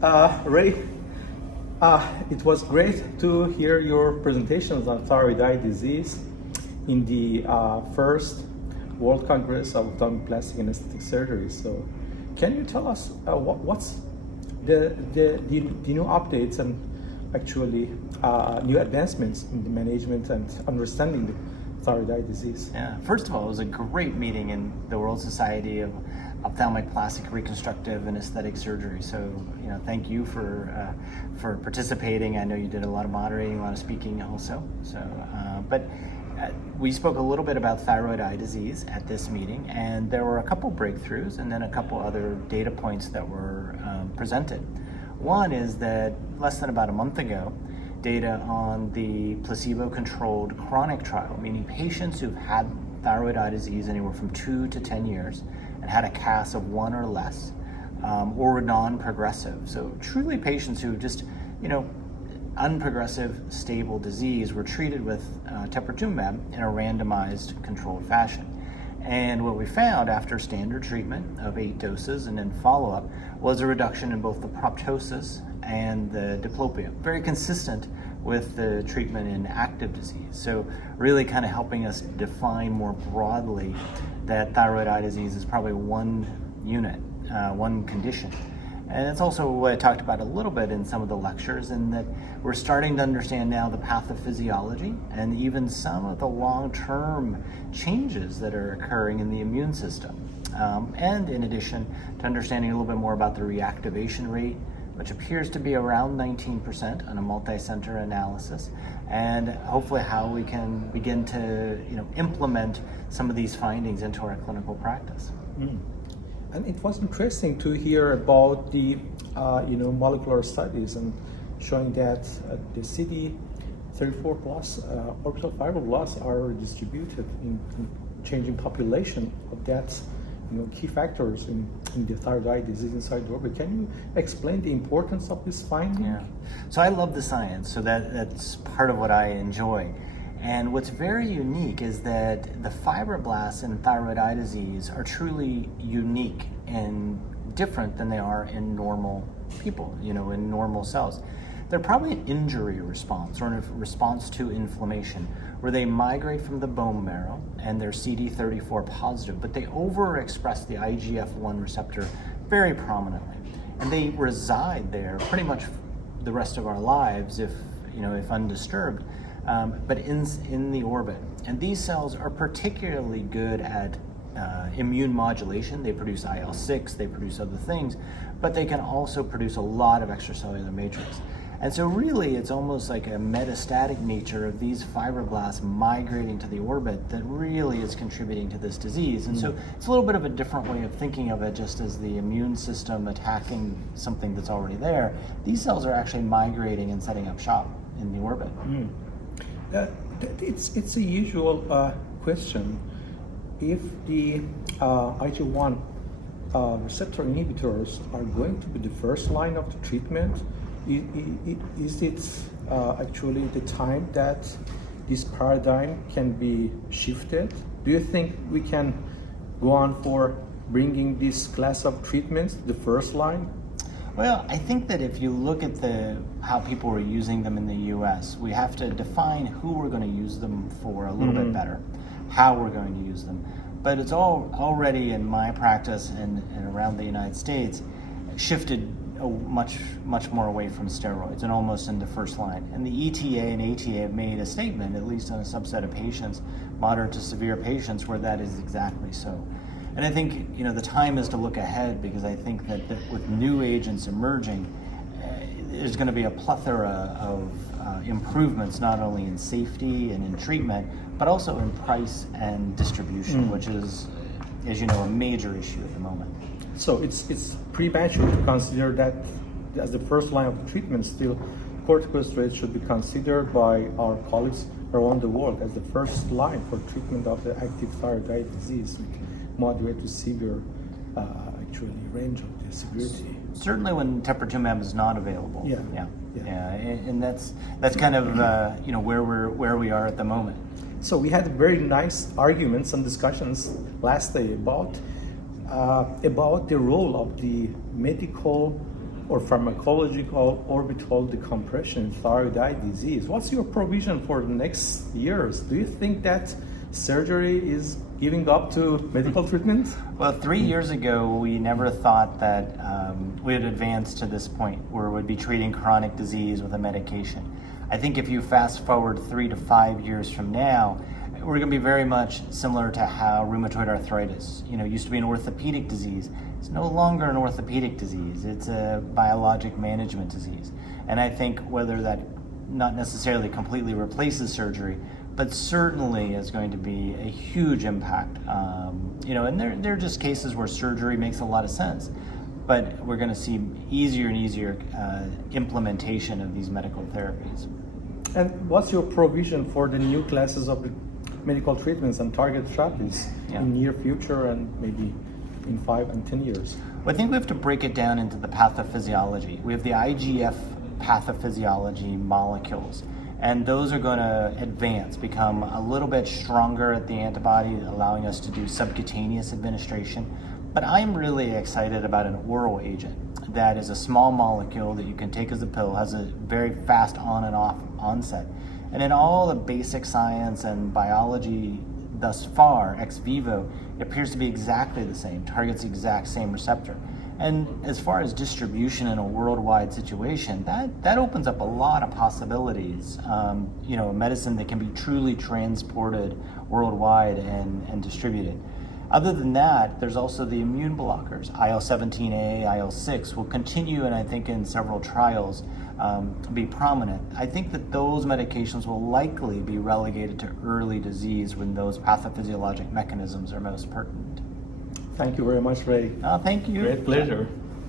Ray, it was great to hear your presentations on thyroid eye disease in the first World Congress of Ophthalmoplastic and Aesthetic Surgery. So, can you tell us what's the new updates and actually new advancements in the management and understanding the thyroid eye disease? Yeah, first of all, it was a great meeting in the World Society of Ophthalmic Plastic Reconstructive and Aesthetic Surgery. So, thank you for participating. I know you did a lot of moderating, a lot of speaking also. So, we spoke a little bit about thyroid eye disease at this meeting, and there were a couple breakthroughs and then a couple other data points that were presented. One is that less than about a month ago, data on the placebo-controlled chronic trial, meaning patients who've had thyroid eye disease anywhere from 2 to 10 years and had a CAS of 1 or less, or non-progressive. So truly patients who just, unprogressive, stable disease were treated with teprotumumab in a randomized controlled fashion. And what we found after standard treatment of 8 doses and then follow-up was a reduction in both the proptosis and the diplopia, very consistent with the treatment in active disease. So really kind of helping us define more broadly that thyroid eye disease is probably one unit, one condition. And it's also what I talked about a little bit in some of the lectures, in that we're starting to understand now the pathophysiology and even some of the long-term changes that are occurring in the immune system. And in addition to understanding a little bit more about the reactivation rate, which appears to be around 19% on a multi-center analysis, and hopefully how we can begin to implement some of these findings into our clinical practice. And it was interesting to hear about the molecular studies and showing that the CD34 plus orbital fibroblasts are distributed in changing population of that key factors in the thyroid eye disease inside the orbit. Can you explain the importance of this finding? Yeah. So I love the science, so that's part of what I enjoy. And what's very unique is that the fibroblasts in thyroid eye disease are truly unique and different than they are in normal people, in normal cells. They're probably an injury response or a response to inflammation, where they migrate from the bone marrow and they're CD34 positive, but they overexpress the IGF-1 receptor very prominently. And they reside there pretty much the rest of our lives if undisturbed. But in the orbit. And these cells are particularly good at immune modulation. They produce IL-6, they produce other things, but they can also produce a lot of extracellular matrix. And so really it's almost like a metastatic nature of these fibroblasts migrating to the orbit that really is contributing to this disease. And so it's a little bit of a different way of thinking of it, just as the immune system attacking something that's already there. These cells are actually migrating and setting up shop in the orbit. It's a usual question. If the IgG1 receptor inhibitors are going to be the first line of the treatment, is it actually the time that this paradigm can be shifted? Do you think we can go on for bringing this class of treatments to the first line? Well, I think that if you look at how people are using them in the U.S., we have to define who we're going to use them for a little bit better, how we're going to use them. But it's already in my practice and around the United States shifted much more away from steroids and almost into first line. And the ETA and ATA have made a statement, at least on a subset of patients, moderate to severe patients, where that is exactly so. And I think the time is to look ahead, because I think that with new agents emerging, there's going to be a plethora of improvements, not only in safety and in treatment, but also in price and distribution, which is, as you know, a major issue at the moment. So it's premature to consider that as the first line of treatment. Still, corticosteroids should be considered by our colleagues around the world as the first line for treatment of the active thyroid eye disease with moderate to severe range of the severity. Certainly when teprotumumab is not available. Yeah. And that's kind of where we are at the moment. So we had very nice arguments and discussions last day about the role of the medical or pharmacological orbital decompression in thyroid eye disease. What's your provision for the next years? Do you think that surgery is giving up to medical treatment? Well, 3 years ago, we never thought that we would advance to this point where we'd be treating chronic disease with a medication. I think if you fast forward 3 to 5 years from now, we're going to be very much similar to how rheumatoid arthritis, used to be an orthopedic disease. It's no longer an orthopedic disease. It's a biologic management disease. And I think whether that not necessarily completely replaces surgery, but certainly is going to be a huge impact. And there are just cases where surgery makes a lot of sense, but we're going to see easier and easier implementation of these medical therapies. And what's your provision for the new classes of the medical treatments and target therapies in near future and maybe in 5 and 10 years? Well, I think we have to break it down into the pathophysiology. We have the IGF pathophysiology molecules, and those are going to advance, become a little bit stronger at the antibody, allowing us to do subcutaneous administration. But I'm really excited about an oral agent that is a small molecule that you can take as a pill, has a very fast on and off onset. And in all the basic science and biology thus far, ex vivo, it appears to be exactly the same, targets the exact same receptor. And as far as distribution in a worldwide situation, that opens up a lot of possibilities. A medicine that can be truly transported worldwide and distributed. Other than that, there's also the immune blockers. IL-17A, IL-6 will continue, and I think in several trials, be prominent. I think that those medications will likely be relegated to early disease when those pathophysiologic mechanisms are most pertinent. Thank you very much, Ray. Thank you. Great pleasure.